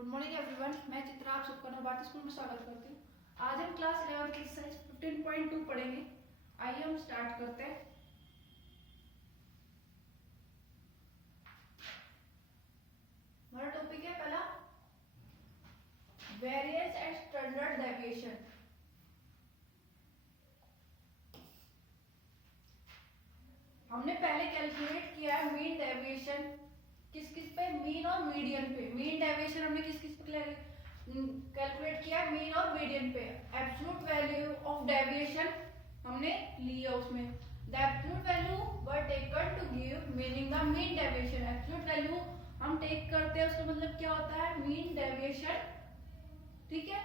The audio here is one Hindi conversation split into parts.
गुड मॉर्निंग एवरीवन, मैं चित्रा आप सबका नवभारती स्कूल में स्वागत करती हूँ। आज हम क्लास 11 की एक्सरसाइज 15.2 पढ़ेंगे। आइए हम स्टार्ट करते हैं। हमारा टॉपिक है पहला वेरिएंस एंड स्टैंडर्ड डेविएशन। हमने पहले कैलकुलेट किया है मीन डेविएशन किस किस पे, मीन और मीडियन पे। मीन डेविएशन हमने किस किस पे कैलकुलेट किया, मीन और मीडियन पे। एब्सोल्यूट वैल्यू ऑफ डेविएशन हमने लिया, उसमें the absolute value were taken to give meaning the mean deviation. Absolute value हम टेक करते हैं, उसका मतलब क्या होता है, मीन डेविएशन, ठीक है।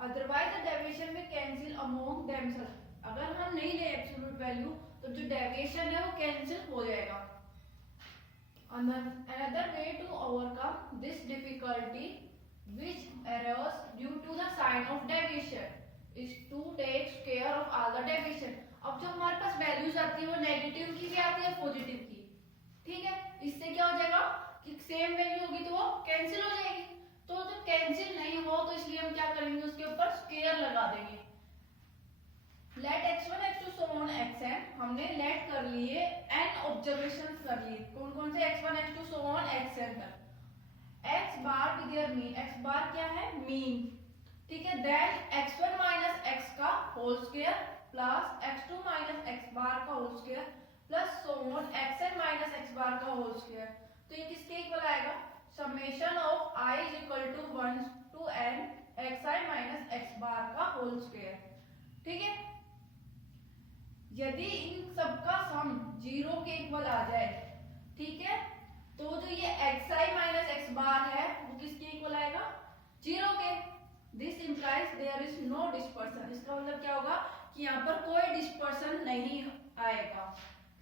अदरवाइज द डेविएशन में कैंसिल अमोंग देमसेल्फ। अगर हम नहीं ले एब्सोल्यूट वैल्यू तो जो डेविएशन है वो कैंसिल हो जाएगा। Another way to overcome this difficulty which arose due to the sign of deviation is to take care of all the deviation। अब जो हमारे पास वैल्यूज आती है वो नेगेटिव की भी आती है, पॉजिटिव की, ठीक है। इससे क्या हो जाएगा कि सेम वैल्यू होगी तो वो कैंसिल हो जाएगी। तो जब कैंसिल नहीं हो तो इसलिए हम क्या करेंगे, उसके ऊपर स्क्वायर लगा देंगे। Let x1 x2 so on xn, हमने लेट कर लिए n ऑब्जर्वेशंस कर लिए। कौन कौन से, x1 x2 so on xn तक। x bar with their mean, x bar क्या है, मीन, ठीक है। देन x1 माइनस x का whole square plus x2 minus x bar का whole square plus so on xn minus x bar का होल स्क्वायर। तो ये किसके इक्वल आएगा, summation of i is equal to 1 to n xi minus x bar का होल स्क्वायर, ठीक है। यदि इन सबका सम 0 के इक्वल आ जाए, ठीक है, तो जो ये xi माइनस x बार है वो किसके इक्वल आएगा, 0 के। This implies there is no dispersion. इसका मतलब क्या होगा कि यहाँ पर कोई डिस्पर्सन नहीं आएगा।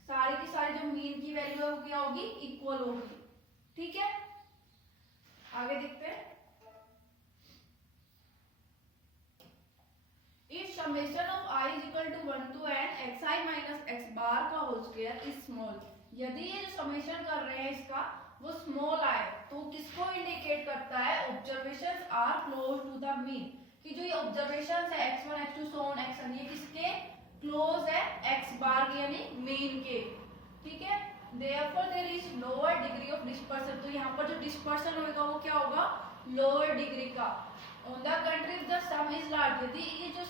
सारी की सारी जो मीन की वैल्यू है वो क्या होगी, इक्वल होगी, ठीक है। आगे देखते हैं। If summation of I is equal to 1 to n xi minus x bar का होल स्क्वायर इज स्मॉल, यदि ये जो समेशन कर रहे हैं इसका वो स्मॉल आए तो किसको इंडिकेट करता है, observations are close to the mean, कि जो ये ऑब्जर्वेशंस है x1 x2 so on xn ये किसके क्लोज है, x बार के यानी मीन के, ठीक है। therefore there is lower degree of dispersion, तो यहाँ पर जो डिस्पर्सन होगा वो क्या होगा, लोअर डिग्री का। On the contrary, if the sum is large, यदि ये जो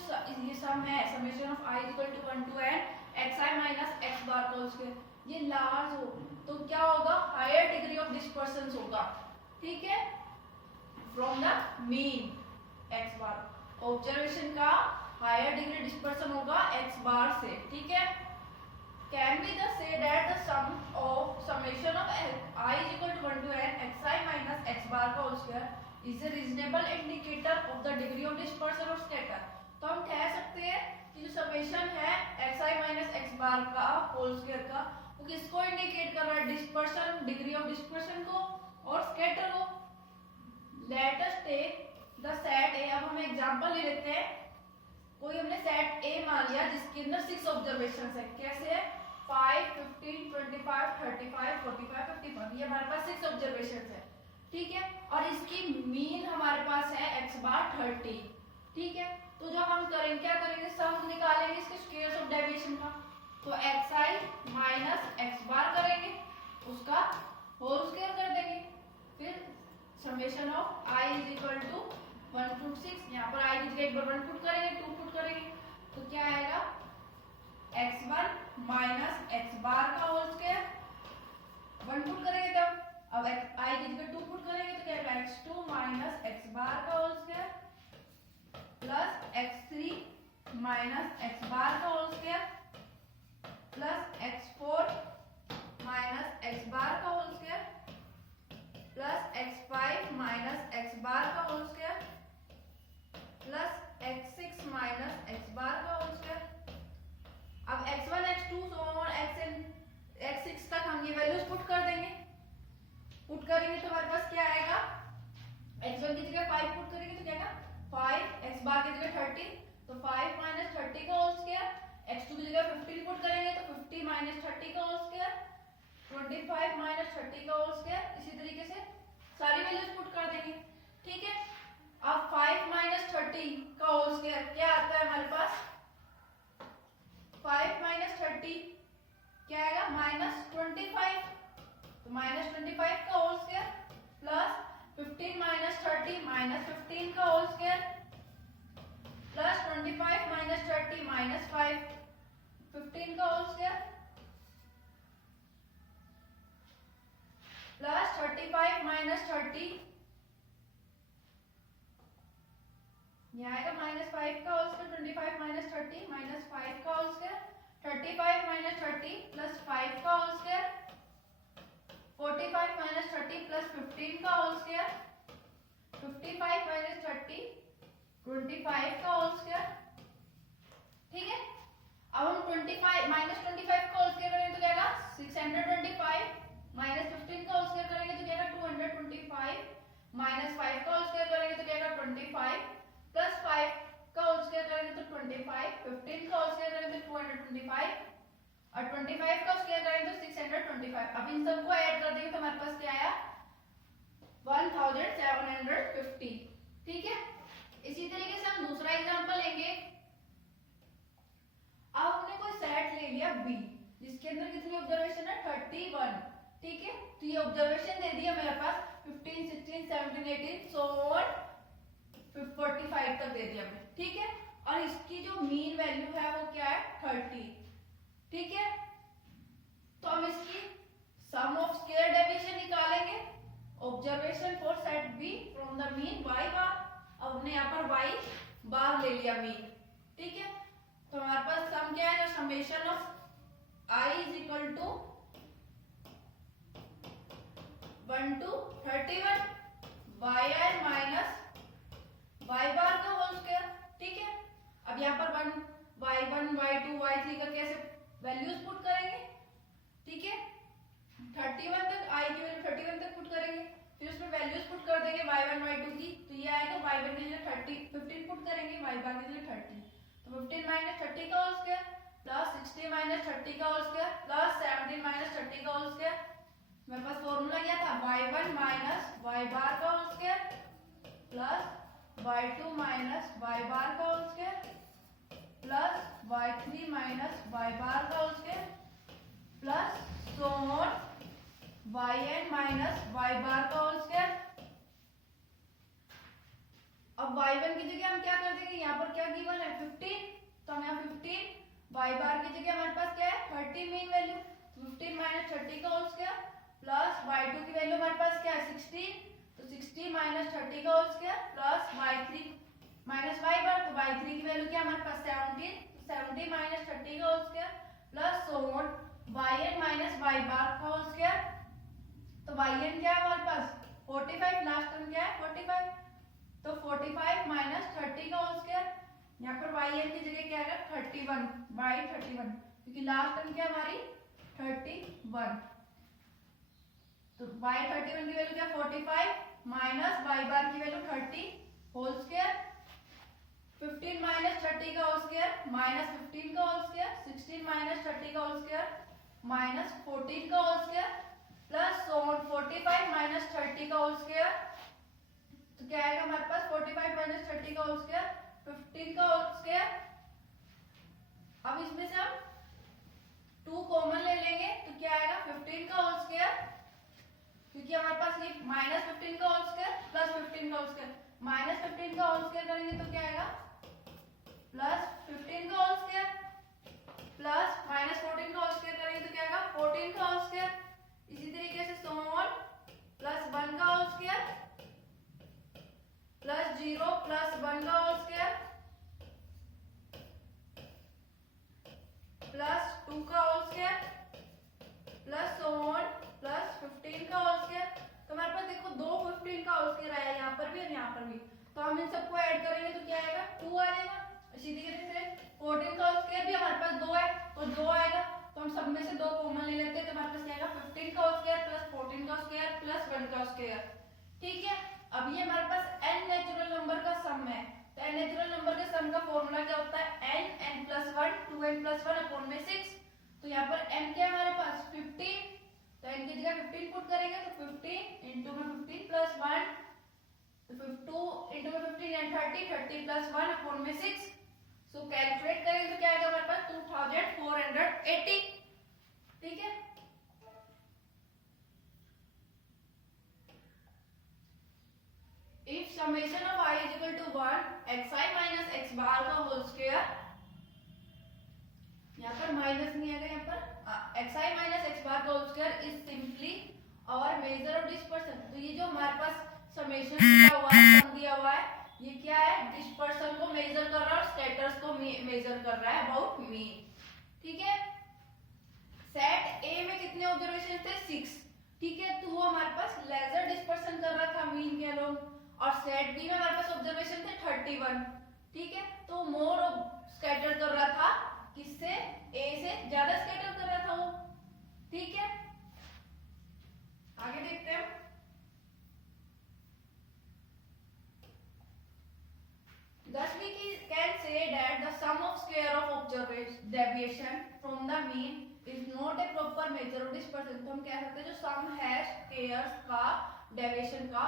ये सम है summation of I equal to 1 to n xi minus x bar का स्क्वायर ये लार्ज हो तो क्या होगा, हायर डिग्री ऑफ डिस्पर्सन होगा, ठीक है, from the mean x bar. Observation का हायर डिग्री डिस्पर्सन होगा x बार से, ठीक है। Can we thus say that the sum of summation of I is equal to 1 to n xi minus x bar का square is a reasonable indicator of the degree of dispersion of scatter। तो हम कह सकते हैं कि जो समेशन है xi minus x बार का होल स्क्वायर का वो किसको इंडिकेट कर रहा है, डिस्पर्शन, डिग्री ऑफ डिस्पर्शन को और स्कैटर को। Let us take the set A. अब हम एग्जांपल ले लेते हैं। कोई हमने सेट ए मान लिया जिसके अंदर 6 ऑब्जर्वेशंस है। कैसे है, 5 15 25 35 45 55, ये हमारे पास 6 ऑब्जर्वेशंस है, ठीक है। और इसकी मीन हमारे पास है x बार 30, ठीक है। तो जो हम करेंगे, क्या करेंगे, सम निकालेंगे इसके स्क्वायर्स ऑफ डेविएशन का। तो xi माइनस x बार करेंगे, उसका होल स्क्वायर कर देंगे, फिर summation of i is equal to 1 to 6, यहाँ पर i की जगह एक बार 1 पुट करेंगे, 2 पुट करेंगे, तो क्या आएगा, x1 माइनस x बार का होल स्क्वायर, 1 पुट करेंगे तब। अब i की जगह 2 पुट करेंगे तो क्या आएगा, x2 माइनस x बार का whole square plus x3 minus x bar का whole square plus x4 minus x bar का whole square plus x5 minus x bar का whole square plus x6 minus x bar का होल स्क्वायर। अब x1 x2 so on xn x6 तक हम ये वैल्यूज पुट कर देंगे। पुट करेंगे तो हमारे पास क्या आएगा, x1 की जगह 5 पुट करेंगे तो क्या आएगा, 5 x बार की जगह 30 तो 5 माइनस 30 का होल स्क्वायर, x2 की जगह 15 पुट करेंगे तो 50 माइनस 30 का होल स्क्वायर, 25 माइनस 30 का होल स्क्वायर। इसी तरीके से सारी वैल्यूज पुट कर देंगे। 30 माइनस 15 का whole square plus 25 minus 30 minus 5 15 का होल स्क्वायर प्लस 35 माइनस 30 यहाँ आएगा माइनस 5 का होल स्क्वायर 25 माइनस 30 माइनस 5 का होल स्क्वायर 35 माइनस 30 प्लस 5 का होल स्क्वायर 45 माइनस 30 प्लस 15 का होल स्क्वायर 55 माइनस 30 25 का होल स्क्वायर। ठीक है, अब हम 25 माइनस 25 का होल स्क्वायर करेंगे तो क्या आएगा 625 माइनस 15 का होल स्क्वायर करेंगे तो क्या आएगा 225 माइनस 5 का होल स्क्वायर करेंगे तो क्या आएगा 25 प्लस 5 का होल स्क्वायर करेंगे तो 25 15 का होल स्क्वायर करेंगे तो 225 और 25 का स्क्वायर करेंगे तो 625। अब इन सबको ऐड कर देंगे तो हमारे पास क्या आया 1750। ठीक है, इसी तरीके से हम दूसरा एग्जांपल लेंगे। अब हमने कोई सेट ले लिया B जिसके अंदर कितनी ऑब्जर्वेशन है 31। ठीक है, तो ये ऑब्जर्वेशन दे दिया मेरे पास 15 16 17 18 सो ऑन 45 तक दे दिया हमने। ठीक है, और इसकी जो मीन वैल्यू है वो क्या है 30। ठीक है, तो हम इसकी सम ऑफ स्क्वायर डेविएशन निकालेंगे observation for set B from the mean y bar. अब हमने यहाँ पर y बार ले लिया मीन। ठीक है, तो हमारे पास सम क्या है summation of i is equal to 1 to 31 yi minus y bar का होल स्क्वायर। ठीक है, अब यहाँ पर y1 y2 y3 का कैसे वैल्यूज पुट करेंगे। ठीक है, 31 तक i की वैल्यू 31 तक पुट करेंगे, फिर उसमें वैल्यूज पुट कर देंगे y1 y2 की, तो ये आएगा y1 की जगह 30 15 पुट करेंगे y बार की जगह 30, तो 15 माइनस 30 का होल स्क्वायर प्लस 60 माइनस 30 का होल स्क्वायर प्लस 17 माइनस 30 का होल स्क्वायर। मेरे पास फॉर्मूला क्या था y1 माइनस y बार का whole square plus y2 minus y bar का whole square plus y3 minus y bar का whole square plus so on yn minus y bar का होल स्क्वायर। अब y1 की जगह हम क्या कर देंगे, यहाँ पर क्या गिवन है 15, तो हम यहाँ 15 y बार की जगह हमारे पास क्या है 30 मीन वैल्यू, 15 माइनस 30 का होल स्क्वायर प्लस y2 की वैल्यू हमारे पास क्या है 16, तो 60 माइनस 30 का whole square plus y3 minus y bar, तो y3 की वैल्यू क्या हमारे पास 17, तो 70 माइनस 30 का whole square plus so on yn minus y bar का होल स्क्वायर। तो yn क्या है हमारे पास 45, लास्ट टर्म क्या है 45, तो 45 माइनस 30 का होल स्क्वायर। यहाँ पर yn की जगह क्या आएगा 31 बाई 31, क्योंकि लास्ट टर्म क्या हमारी 31, तो y 31 की वैल्यू क्या 45 माइनस y बार की वैल्यू 30 होल स्क्वायर, 15 माइनस 30 का होल स्क्वायर माइनस 15 का होल स्क्वायर, 16 माइनस 30 का होल स्क्वायर माइनस 14 का होल स्क्वायर प्लस 45 माइनस 30 का होल स्क्वायर, तो क्या आएगा हमारे पास 45 माइनस 30 का होल स्क्वायर 15 का होल स्क्वायर। अब इसमें से हम 2 कॉमन ले लेंगे तो क्या आएगा 15 का होल स्क्वायर, क्योंकि हमारे पास ये माइनस 15 का होल स्क्वायर प्लस 15 का होल स्क्वायर, माइनस 15 का होल स्क्वायर करेंगे तो क्या आएगा प्लस 15 का होल स्क्वायर प्लस माइनस 14 का होल स्क्वायर करेंगे तो क्या आएगा 14 का होल स्क्वायर। इसी तरीके से सो ऑन प्लस 1 का होल स्क्वायर प्लस 0 प्लस 1 का होल स्क्वायर प्लस 2 का whole square plus so on plus 15 का होल स्क्वायर। तो हमारे पास देखो 2 15 का होल स्क्वायर आया यहाँ पर भी और यहाँ पर भी, तो हम इन सबको ऐड करेंगे तो क्या आएगा 2 आ जाएगा। इसी तरीके से 14 का होल स्क्वायर भी हमारे पास 2 है तो 2 आएगा, तो हम सब में से 2 कॉमन ले लेते हैं, तो हमारे पास क्या आएगा 15 का होल स्क्वायर प्लस 14 का स्क्वायर प्लस 1 का स्क्वायर। ठीक है, अब ये हमारे पास n नेचुरल नंबर का सम है, तो n नेचुरल नंबर के सम का फॉर्मूला क्या होता है n plus 1 2n plus 1 upon में 6। तो यहाँ पर n क्या है हमारे पास 15, तो n की जगह 15 पुट करेंगे तो 15 इंटू में 15 प्लस 1, तो 2 इंटू में 15 एंड 30 प्लस 1 अपॉन में 6। सो कैलकुलेट करेंगे तो क्या आएगा हमारे पास 2480। ठीक है, if summation of I is equal to 1 X I minus x bar का होल स्क्वायर, यहाँ पर माइनस नहीं आएगा, यहाँ पर x I minus x bar का होल स्क्वायर इज सिंपली और मेजर ऑफ डिस्पर्सन। तो ये जो हमारे पास समेशन दिया हुआ है, सम दिया हुआ है, ये क्या है, डिस्पर्सन को मेजर कर रहा है और स्कैटर्स को मेजर कर रहा है अबाउट मीन। ठीक है, सेट ए में कितने ऑब्जर्वेशन थे, 6। ठीक है, तो वो हमारे पास लेजर डिस्पर्सन कर रहा था मीन के अलोंग, और सेट बी में हमारे पास ऑब्जर्वेशन थे 31। ठीक है, तो मोर स्कैटर कर रहा था, किससे, ए से ज्यादा स्कैटर कर रहा था वो। ठीक है, आगे देखते हैं। Thus we can say that the sum of square of observation deviation from the mean is not a proper measure of dispersion। तो हम कह सकते हैं जो सम है स्क्वायर्स का डेविएशन का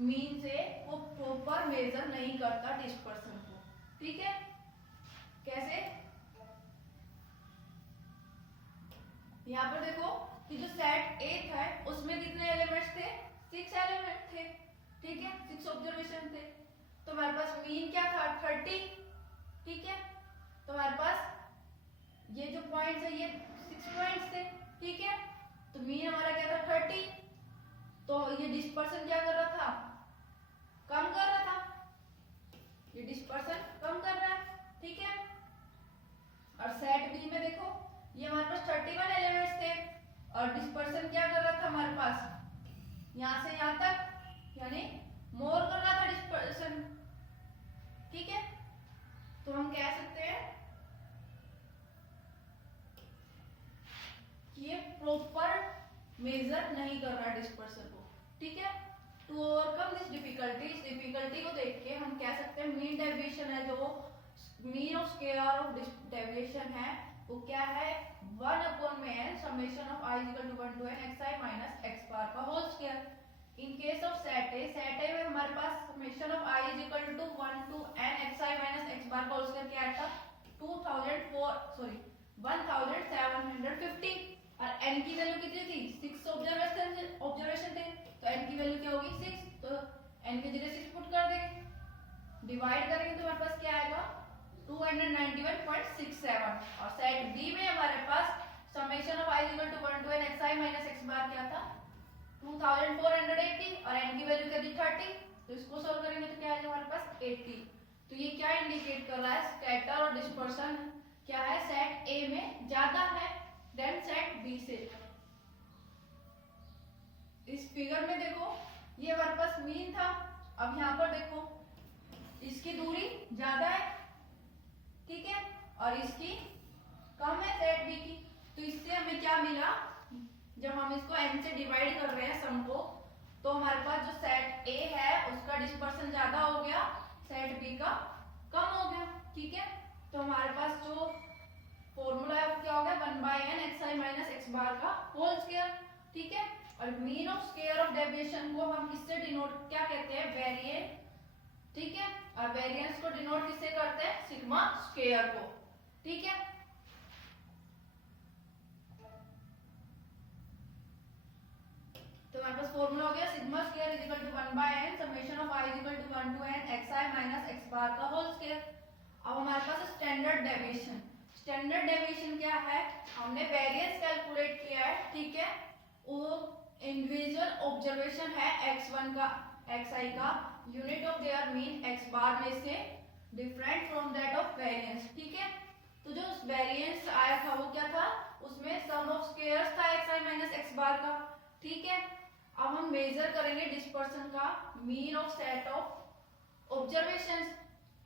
मीन से, वो प्रॉपर मेजर नहीं करता डिस्पर्सन को। ठीक है, कैसे, यहाँ पर देखो कि जो सेट ए था उसमें कितने एलिमेंट्स थे, 6 एलिमेंट थे। ठीक है, 6 ऑब्जर्वेशन थे, तो हमारे पास मीन क्या था, 30। ठीक है, तो हमारे पास ये जो पॉइंट्स है ये 6 पॉइंट्स थे। ठीक है, तो मीन हमारा क्या था, 30। तो ये डिस्पर्सन क्या कर रहा था, कम कर रहा था, ये डिस्पर्सन कम कर रहा है। ठीक है, और सेट बी में देखो ये हमारे पास 31 एलिमेंट्स थे और डिस्पर्सन क्या कर रहा था हमारे पास, यहां से यहां तक, यानी मोर कर रहा था डिस्पर्सन। ठीक है, तो हम कह सकते हैं कि ये प्रॉपर मेजर नहीं कर रहा डिस्पर्सन को। ठीक है, टू ओवरकम दिस डिफिकल्टी, इस डिफिकल्टी को देख के हम कह सकते हैं मीन डेविएशन है, जो mean of square of deviation है, वो क्या है, 1/n summation of i equal to 1 to n xi minus x bar का whole square. In case of set A में हमारे पास summation of i is equal to 1 to n xi minus x bar का होल स्क्वायर क्या था, 1750, और n की वैल्यू कितनी थी, 6 ऑब्जर्वेशन थे, तो n की वैल्यू क्या होगी, 6। तो n की जगह 6 पुट कर देंगे, डिवाइड करेंगे तो हमारे पास क्या आएगा, 291.67। और सेट बी में हमारे पास summation of i equal to 1 to n xi minus x bar क्या था, 2480, और n की वैल्यू क्या थी, 30। तो इसको सॉल्व करेंगे तो क्या आएगा हमारे पास, 80। तो ये क्या इंडिकेट कर रहा है, स्कैटर और डिस्पर्सन क्या है, सेट ए में ज्यादा है देन सेट बी से। इस फिगर में देखो ये हमारे पास मीन था, अब यहाँ पर देखो इसकी दूरी ज्यादा है। ठीक है, और इसकी कम है सेट बी की। तो इससे हमें क्या मिला, जब हम इसको n से डिवाइड कर रहे हैं सम को, तो हमारे पास जो सेट ए है उसका डिस्पर्सन ज्यादा हो गया, सेट बी का कम हो गया। ठीक है, तो हमारे पास जो फॉर्मूला है वो क्या हो गया, 1/n xi minus x bar का होल स्क्वायर। ठीक है, और mean of square of deviation को हम किससे डिनोट, क्या कहते हैं, वेरिएंस। ठीक है, और वेरिएंस को डिनोट किससे करते हैं, सिग्मा स्क्वायर को। ठीक है, तो हमारे पास फॉर्मूला हो गया sigma square is equal to 1/n summation of i is equal to 1 to n xi minus x bar का होल स्क्वायर। अब हमारे पास स्टैंडर्ड डेविएशन, स्टैंडर्ड डेविएशन क्या है, हमने वेरिएंस कैलकुलेट किया है। ठीक है, वो इंडिविजुअल ऑब्जर्वेशन है x1 का, xi का, unit of their mean x बार में से different from that of variance. ठीक है, तो जो वेरिएंस आया था वो क्या था, उसमें सम ऑफ स्क्वायर्स था xi माइनस x बार का। ठीक है, अब हम मेजर करेंगे डिस्पर्सन का mean of set of observations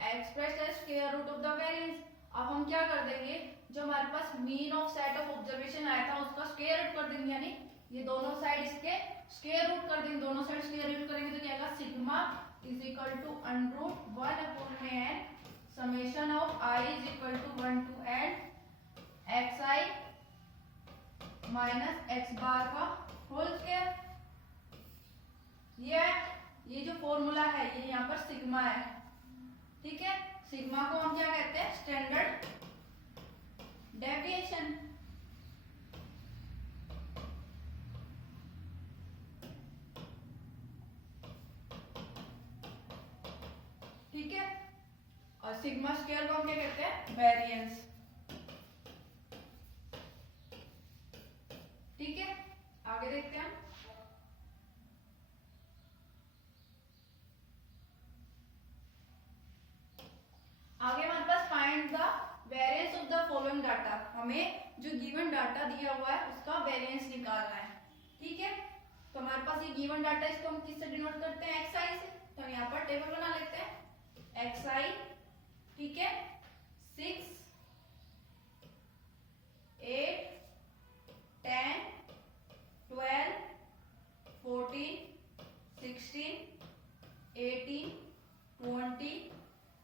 expressed as square root of the variance. अब हम क्या कर देंगे, जो हमारे पास mean of set of observation आया था उसका स्क्वायर रूट कर देंगे, यानी ये दोनों साइड इसके स्क्वायर रूट कर देंगे, दोनों साइड स्क्वायर रूट करेंगे तो क्या आएगा, sigma is equal to √1/n summation of i is equal to 1 to n xi minus x bar का होल स्क्वायर। ये जो फॉर्मूला है ये यहाँ पर सिग्मा है। ठीक है, सिग्मा को हम क्या कहते हैं, स्टैंडर्ड डेविएशन। ठीक है। और सिग्मा स्क्वायर को हम क्या कहते हैं, वेरिएंस। ठीक है, आगे देखते हैं हम। आगे हमारे पास find the variance of the following data, हमें जो गिवन डाटा दिया हुआ है उसका वेरिएंस निकालना है। ठीक है, तो हमारे पास ये गिवन डाटा, इसको हम किससे डिनोट करते हैं, xi से। तो हम यहाँ पर टेबल बना लेते हैं, xi, ठीक है, 6, 8, 10, 12, 14, 16, 18, 20,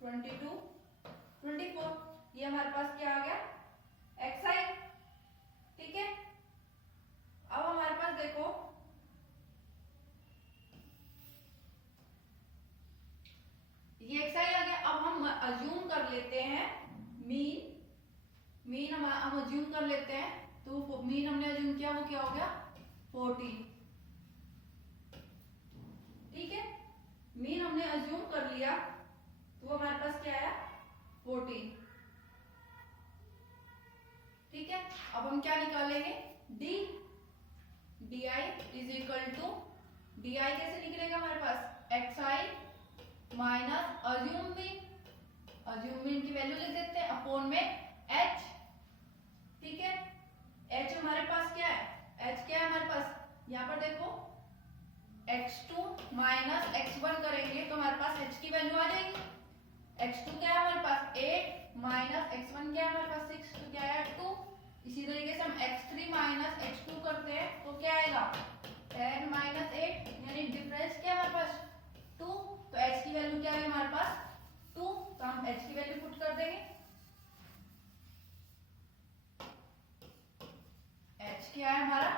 22, 24, ये हमारे पास क्या आ गया, xi। ठीक है, अब हमारे पास देखो ये xi आ गया। अब हम अज्यूम कर लेते हैं मीन हम अज्यूम कर लेते हैं। तो मीन हमने अज्यूम किया, वो क्या हो गया, 14। ठीक है, मीन हमने अज्यूम कर लिया तो हमारे पास क्या आया, 14। ठीक है, अब हम क्या निकालेंगे, di is equal to, di कैसे निकलेगा हमारे पास, xi माइनस अज्यूम मीन की वैल्यू लिख देते हैं अपॉन में h। ठीक है, h हमारे पास क्या है, h क्या है हमारे पास, यहाँ पर देखो x2 माइनस x1 करेंगे तो हमारे पास h की वैल्यू आ जाएगी। x2 क्या है हमारे पास, 8 माइनस x1 क्या है हमारे पास, 6, तो क्या है 2। इसी तरीके से हम x3 माइनस x2 करते हैं तो क्या आएगा, 10 माइनस 8, यानी डिफरेंस क्या है हमारे पास, 2। तो h की वैल्यू क्या है हमारे पास, 2, तो हम h की वैल्यू पुट कर देंगे। h क्या है हमारा,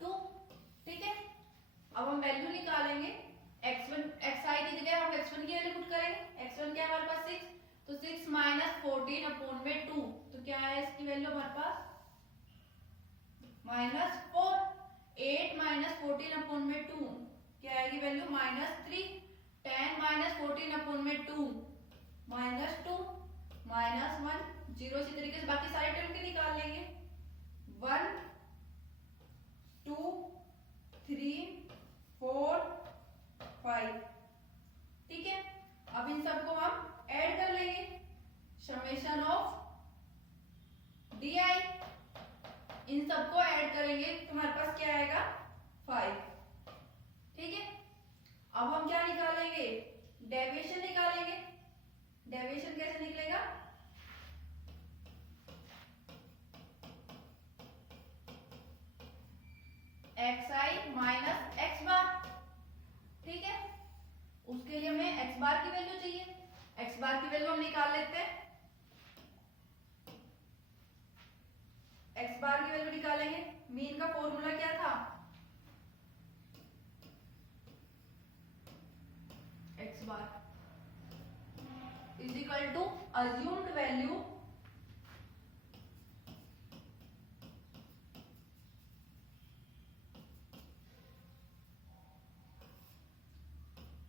2। ठीक है, अब हम वैल्यू निकालेंगे, xi की जगह हम x1 की वैल्यू पुट करेंगे। x1 क्या है हमारे पास, 6, तो 6 माइनस 14 अपॉन में 2, तो क्या है इसकी वैल्यू हमारे पास, -4। 8 माइनस 14 अपॉन में 2 क्या आएगी वैल्यू, -3। 10 माइनस 14 अपॉन में 2 -2, -1, 0। इसी तरीके से बाकी सारे टर्म के निकाल लेंगे, 1, 2, 3, 4, 5। ठीक है, अब इन सबको हम ऐड कर लेंगे, समेशन ऑफ di, इन सबको ऐड करेंगे तो हमारे पास क्या आएगा, 5। ठीक है, अब हम क्या निकालेंगे, डेविएशन निकालेंगे। डेविएशन कैसे निकलेगा, xi माइनस x बार। ठीक है, उसके लिए हमें x बार की वैल्यू चाहिए, x बार की वैल्यू हम निकाल लेते हैं। x बार की वैल्यू निकालेंगे, मीन का फॉर्मूला क्या था, x bar is equal to assumed value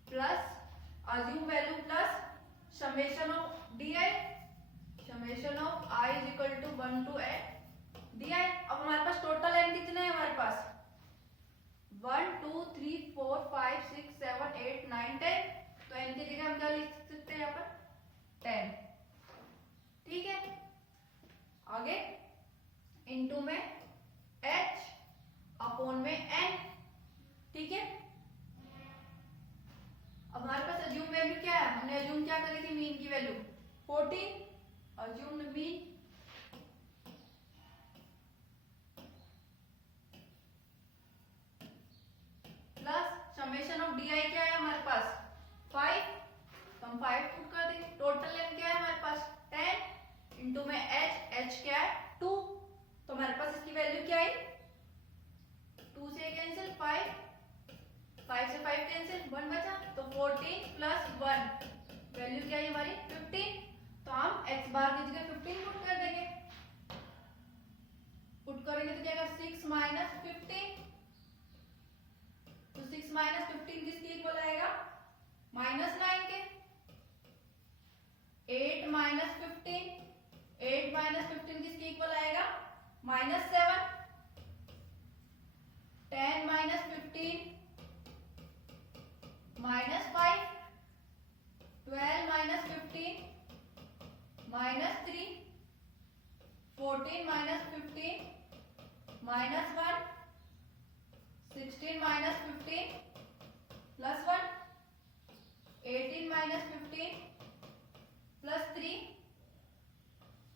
plus assume value plus summation of di, summation of i is equal to 1 to n di। अब हमारे पास टोटल n कितने हैं हमारे पास, 1 2 3 4 5 6 7 8 9 10, तो n की जगह हम क्या लिख सकते हैं यहाँ पर, 10। ठीक है, आगे इनटू में h अपॉन में n। ठीक है, अब हमारे पास अज्यूम वैल्यू क्या है, हमने अज्यूम क्या करी थी, मीन की value 14, assumed mean plus summation of di क्या है हमारे पास, 5, तो हम 5 पुट कर देंगे। टोटल n क्या है हमारे पास, 10 इंटू में h क्या है 2, तो हमारे पास इसकी वैल्यू क्या आई, 2 से कैंसिल 5, 5 से 5 कैंसिल, 1 बचा, तो 14 प्लस 1 वैल्यू क्या है हमारी 15, तो हम x बार की जगह 15 पुट कर देंगे। पुट करेंगे तो क्या आएगा, 6 माइनस 15, तो 6 माइनस 15 किसके इक्वल आएगा, -9 के। -7, 10 - 15 -5, 12 - 15 -3, 14 - 15 -1, 16 - 15 +1, 18 - 15 +3,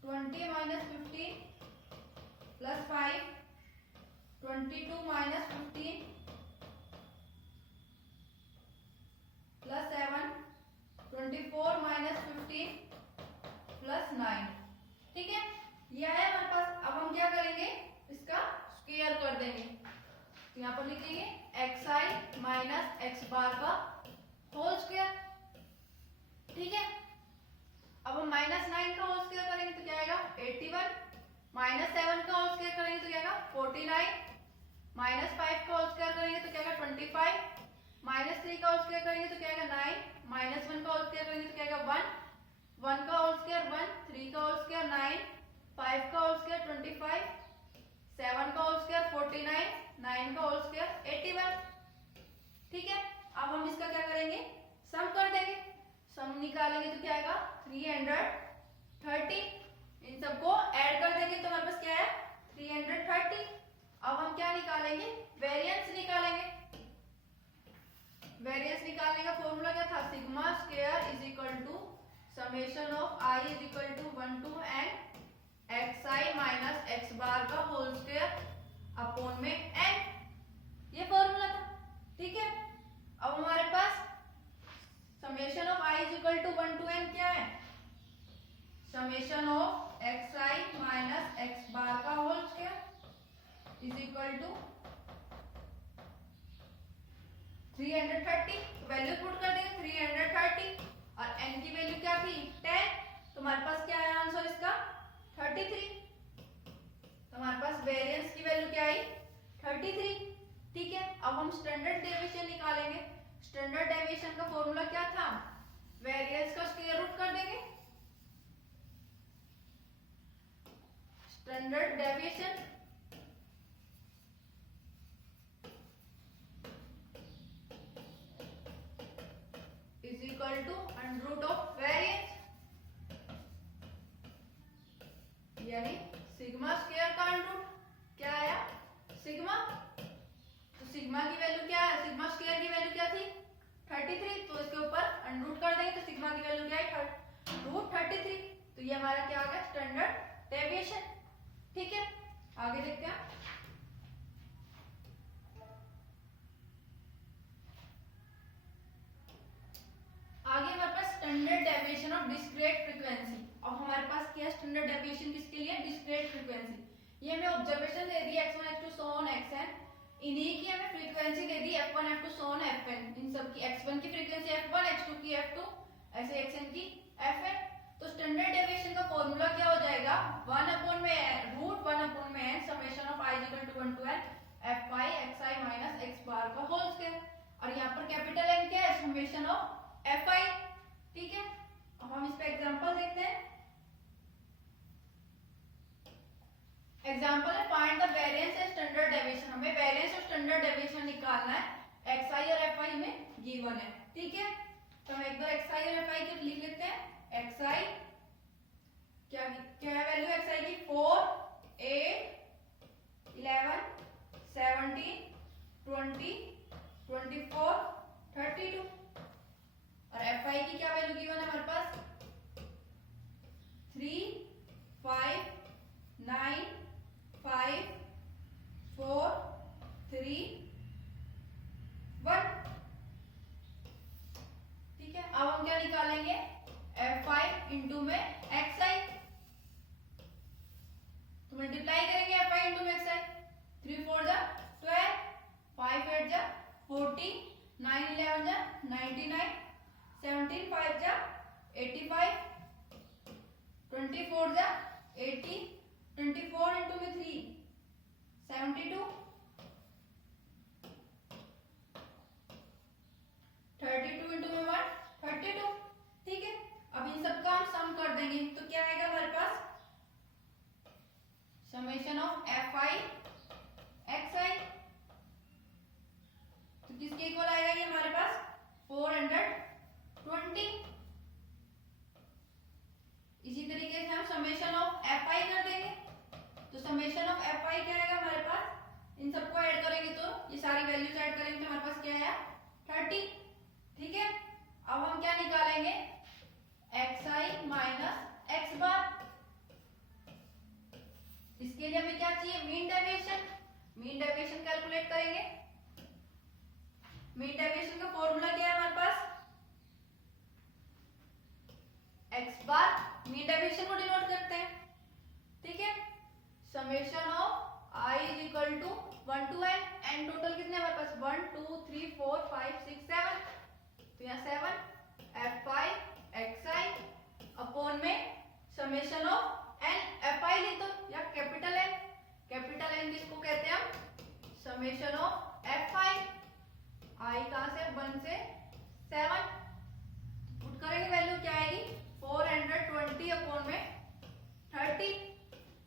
20 - 15 +5, 22 - 15 +7, 24 - 15 +9। ठीक है, यह है हमारे पास। अब हम क्या करेंगे, इसका स्क्वायर कर देंगे। तो यहाँ पर लिखेंगे xi - x बार का होल स्क्वायर। ठीक है, अब हम -9 का होल स्क्वायर करेंगे तो क्या आएगा 81, -7 का होल स्क्वायर करेंगे तो क्या आएगा 49, -5 का होल स्क्वायर करेंगे तो क्या आएगा 25, -3 का होल स्क्वायर करेंगे तो क्या आएगा 9, -1 का होल स्क्वायर करेंगे तो क्या आएगा 1, 1 का होल स्क्वायर 1, 3 का होल स्क्वायर 9, 5 का होल स्क्वायर 25, 7 का होल स्क्वायर 49, 9 का होल स्क्वायर 81। ठीक है, अब हम इसका क्या करेंगे, सम कर देंगे। सम निकालेंगे तो क्या आएगा 330। इन सबको ऐड कर देंगे तो हमारे पास क्या है 330। अब हम क्या निकालेंगे, वेरिएंस निकालेंगे। वेरिएंस निकालने का फॉर्मूला क्या था, sigma square is equal to summation of I is equal to 1 to n xi minus x bar का होल स्क्वायर अपॉन में n। ये फॉर्मूला था। ठीक है, अब हमारे पास summation of i is equal to 1 to n क्या है, summation of xi minus x bar का whole square is equal to 330। Value put कर देंगे 330 और n की वैल्यू क्या थी 10। तो हमारे पास क्या आया आंसर इसका 33। तो हमारे पास वेरिएंस की वैल्यू क्या आई 33। ठीक है, अब हम स्टैंडर्ड डेविएशन निकालेंगे। स्टैंडर्ड डेविएशन का फॉर्मूला क्या था, वेरिएंस का स्क्वायर रूट कर देंगे। Standard deviation is equal to under root of variance, यानी सिग्मा स्क्वायर का अंडर रूट क्या आया सिग्मा। तो सिग्मा की वैल्यू क्या है, सिग्मा स्क्वायर की वैल्यू क्या थी 33। तो इसके ऊपर अंडर रूट कर देंगे तो सिग्मा की वैल्यू क्या है √33। तो ये हमारा क्या आ गया स्टैंडर्ड डेविएशन। ठीक है, आगे देखते हैं। आगे हमारे पास standard deviation of discrete frequency. अब हमारे पास क्या है स्टैंडर्ड डेविएशन किसके लिए, डिस्क्रीट फ्रीक्वेंसी। ये हमें observation they the x1 x2 so on xn, इन्हीं की हमें frequency they the f1 f2 so on fn। इन सब की x1 की फ्रीक्वेंसी f1, x2 की f2, ऐसे xn की fn। तो स्टैंडर्ड डेविएशन का फॉर्मूला क्या हो जाएगा 1 अपॉन में n summation of i equal to 1 to n fi xi minus x bar का होल स्क्वायर। और यहाँ पर कैपिटल N क्या है, समेशन ऑफ fi। ठीक है, अब हम इस पे एग्जांपल देखते हैं। एग्जांपल है find the variance and standard deviation. हमें वेरिएंस और स्टैंडर्ड डेविएशन निकालना है, xi और fi में गिवन है। ठीक है, तो हम एक बार xi और fi को लिख लेते हैं। xi क्या है वैल्यू xi की 4, 8, 11, 17, 20, 24, 32। और fi की क्या वैल्यू गिवन है हमारे पास 3, 5, 9, 5, 4, 3, 1। ठीक है, अब हम क्या निकालेंगे fi इंटू में xi। तो मल्टीप्लाई करेंगे fi इंटू में xi। 3 4 जा 12, 5 8 जा 40, 9 11 जा 99, 17 5 जा 85, 24 जा 80, 24 इंटू में 3 72, 32 इंटू में 1 32। ठीक है, अब इन सबका हम सम कर देंगे तो क्या आएगा हमारे पास समेशन ऑफ करेंगे? मीन डेविएशन का फॉर्मूला क्या है हमारे पास? एक्स बार मीन डेविएशन को डिनोट करते हैं, ठीक है। Summation of I is equal to 1 to N, N total कितने हमारे पास? 1 2 3 4 5 6 7, तो यहाँ 7 F I X I upon में summation of N F I लिख दो, या कैपिटल एन, कैपिटल एन किसको कहते हैं हम? समेशन ऑफ एफ आई, आई कहां से? 1 से 7, पुट करेंगे वैल्यू क्या आएगी? 420 अपॉन में 30,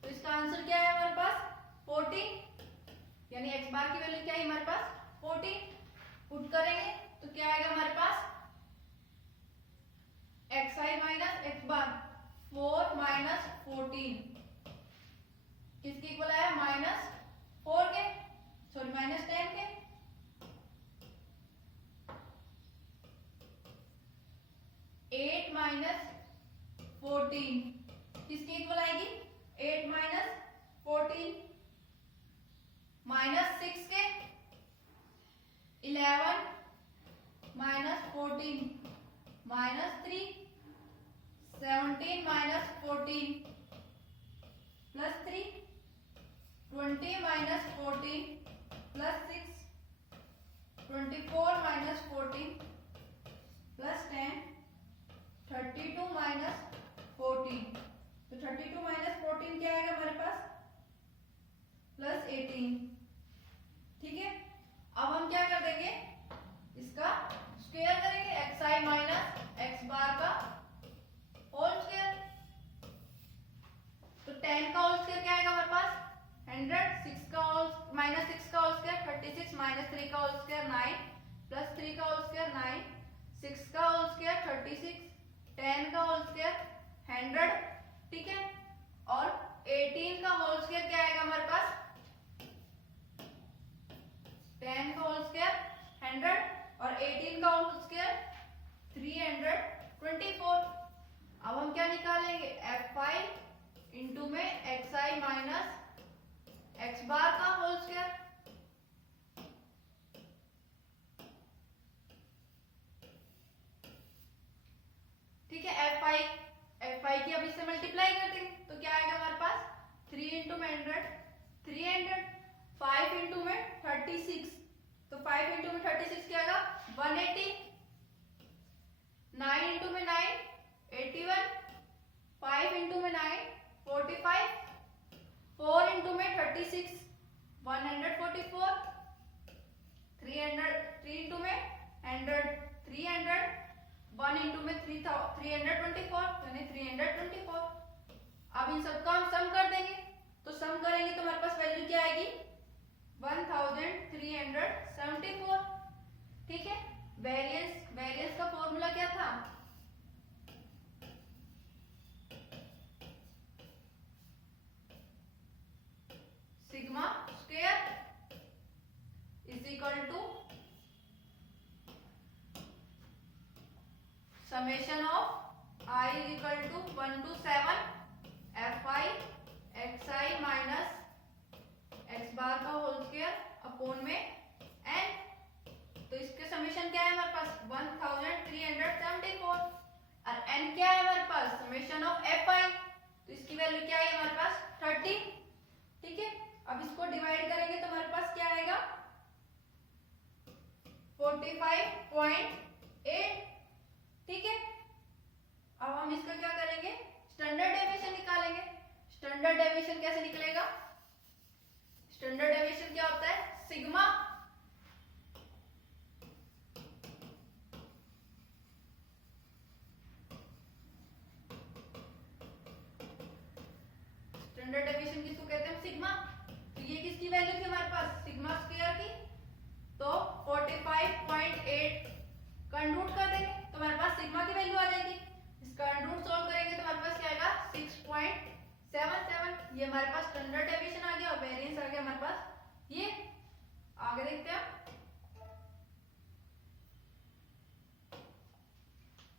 तो इसका आंसर क्या है हमारे पास? 14, यानी एक्स बार की वैल्यू क्या है हमारे पास? 14, पुट करेंगे तो क्या आएगा हमारे पास? X I minus x bar, 4 minus 14 किसके इक्वल आया? -4 के, सॉरी -10 के। एट माइनस 14 किसके इक्वल आएगी? 8 माइनस 14, -6 के, 11 minus 14 -3, 17 minus 14 +3, 20 minus 14 +6, 24 minus 14 +10, 32 minus 14, तो 32 माइनस 14 क्या आएगा हमारे पास? +18, ठीक है। अब हम क्या कर देंगे? इसका स्क्वायर करेंगे, x I minus x bar का होल स्क्वायर, तो 10 का होल स्क्वायर क्या आएगा हमारे पास? 100, 6 का होल -6 का होल स्क्वायर 36, -3 का होल स्क्वायर 9, +3 का होल स्क्वायर 9, 6 का होल स्क्वायर 36, 10 का होल स्क्वायर 100, ठीक है। और 18 का होल स्क्वायर क्या आएगा हमारे पास? 10 का होल स्क्वायर 100 और 18 का होल स्क्वायर 324। अब हम क्या निकालेंगे? एफ आई इंटू में x I minus x bar का होल स्क्वायर, ठीक है। एफ आई की अब इससे मल्टीप्लाई कर देंगे तो क्या आएगा हमारे पास? 3 इंटू में 100, 300, 5 इंटू में 36, तो 5 इंटू में 36 क्या आएगा? 180, 9 इंटू में 9 81, 5 इंटू में 9 45, 4 इंटू में 36 144, 3 इंटू में 100 300, 1 इंटू में 324 यानी 324। अब इन सबका हम सम कर देंगे, तो सम करेंगे तो हमारे पास वैल्यू क्या आएगी? 1374, ठीक है। वेरिएंस का फॉर्मूला क्या था? Sigma square is equal to summation of I is equal to 1 to 7 F I X I minus x bar का होल स्क्वायर अपॉन में एन, तो इसके समेशन क्या है हमारे पास? 1374 और एन क्या है हमारे पास? समेशन ऑफ एफ आई, तो इसकी वैल्यू क्या है हमारे पास? 30, ठीक है। अब इसको डिवाइड करेंगे तो हमारे पास क्या आएगा? 45.8, ठीक है। अब हम इसका क्या करेंगे? स्टैंडर्ड डेविएशन निकालेंगे। स्टैंडर्ड डेविएशन कैसे निकलेगा? स्टैंडर्ड डेविएशन क्या होता है? सिग्मा स्टैंडर्ड डेविएशन किसको कहते हैं? सिग्मा। तो ये किसकी वैल्यू थी हमारे पास? सिग्मा स्क्वायर की, तो 45.8 का अंडर रूट कर देंगे तो हमारे पास सिग्मा की वैल्यू आ जाएगी। इसका अंडर रूट सॉल्व करेंगे तो हमारे पास क्या आएगा? 6.77। ये हमारे पास स्टैंडर्ड डेविएशन आ गया और वेरिएंस आ गया हमारे पास ये। आगे देखते हैं,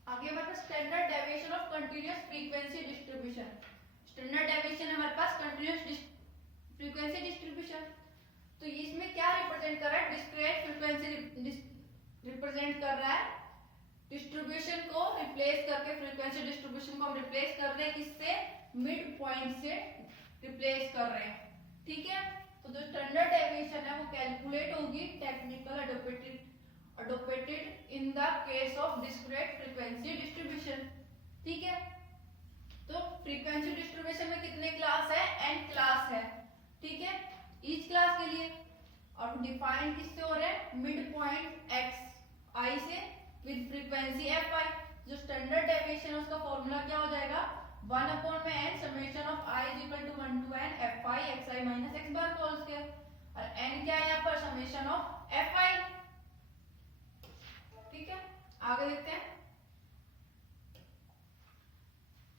आगे हमारे पास standard deviation of continuous frequency distribution. Standard deviation है हमारे पास कंटीन्यूअस फ्रीक्वेंसी डिस्ट्रीब्यूशन। तो इसमें क्या रिप्रेजेंट कर रहा है, डिस्क्रीट फ्रीक्वेंसी रिप्रेजेंट कर रहा है। डिस्ट्रीब्यूशन को रिप्लेस करके, फ्रीक्वेंसी डिस्ट्रीब्यूशन को हम रिप्लेस कर रहे हैं किससे, मिड पॉइंट से रिप्लेस कर रहे हैं, ठीक है। तो जो स्टैंडर्ड डेविएशन है वो कैलकुलेट होगी technical adopted in the case of discrete frequency distribution, ठीक है। तो फ्रीक्वेंसी डिस्ट्रीब्यूशन में कितने क्लास है, n क्लास है, ठीक है, ईच क्लास के लिए। और डिफाइन किससे हो रहे हैं, मिड पॉइंट x i से विद फ्रीक्वेंसी fi। जो स्टैंडर्ड डेविएशन है उसका फॉर्मूला क्या हो जाएगा, 1/n summation of i is equal to 1 to n fi xi minus x bar का होल स्क्वायर। और n क्या है यहाँ पर, समेशन ऑफ fi, ठीक है। आगे देखते हैं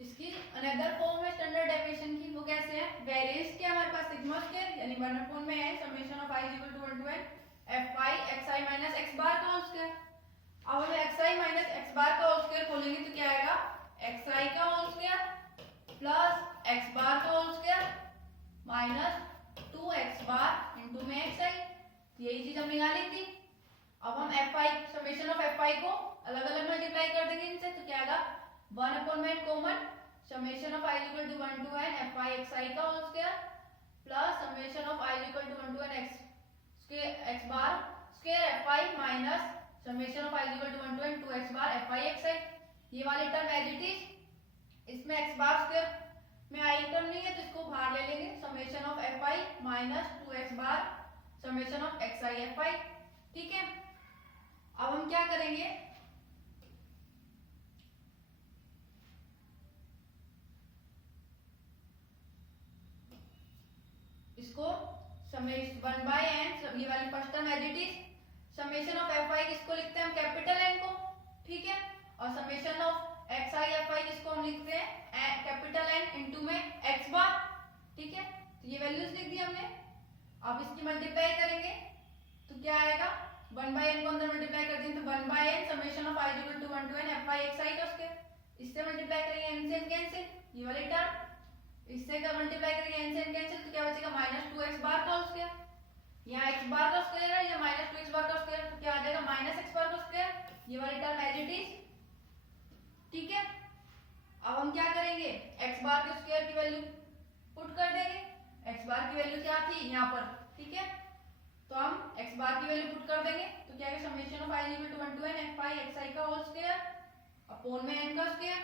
इसकी अनदर फॉर्म है स्टैंडर्ड डेविएशन की, वो कैसे है, वेरिएंस क्या हमारे पास सिग्मा स्क्वायर यानी 1/n summation of i is equal to 1 to n fi xi minus x bar का होल स्क्वायर। अब हम xi माइनस x बार का होल स्क्वायर खोलेंगे तो क्या आएगा, xi का whole square plus x bar का whole square minus 2x bar into में xi, यही चीज हम निकाली थी। अब हम fi समेशन ऑफ fi को अलग अलग मल्टीप्लाई कर देंगे इनसे, तो क्या आएगा 1/n common summation of i equal to 1 to n fi xi का whole square plus summation of i equal to 1 to n x bar square fi minus summation of i equal to 1 to n 2x bar fi xi। ये वाली टर्म एज इट इज, इसमें x बार स्क्वायर में i टर्म नहीं है तो इसको बाहर ले लेंगे, summation of fi minus 2x bar summation of xi fi, ठीक है। अब हम क्या करेंगे, इसको समेशन 1/n, ये वाली first term as it is, summation of fi किसको लिखते हैं हम, कैपिटल N को, ठीक है। और समेशन ऑफ xi fi किसको हम लिखते हैं कैपिटल N इंटू में x बार, ठीक है। तो ये वैल्यूज लिख दी हमने। अब इसकी मल्टीप्लाई करेंगे तो क्या आएगा, 1/n को अंदर मल्टीप्लाई कर देंगे तो 1/n summation of i equal to 1 to n fi xi का स्क्वायर, इससे मल्टीप्लाई करेंगे n से n कैंसिल, ये वाली टर्म, इससे का मल्टीप्लाई करेंगे n से n कैंसिल तो क्या बचेगा माइनस 2x बार का स्क्वायर, यहाँ x बार का स्क्वायर है, ये माइनस 2x बार का स्क्वायर तो क्या आ जाएगा माइनस x बार का स्क्वायर, ये वाली टर्म एज इट इज, ठीक है। अब हम क्या करेंगे, x बार के स्क्वायर की वैल्यू पुट कर देंगे, x बार की वैल्यू क्या थी यहाँ पर, ठीक है। तो हम x बार की वैल्यू पुट कर देंगे तो क्या है, summation of i equal to 1 to n fi xi का होल स्क्वायर अपॉन में n का स्क्वायर,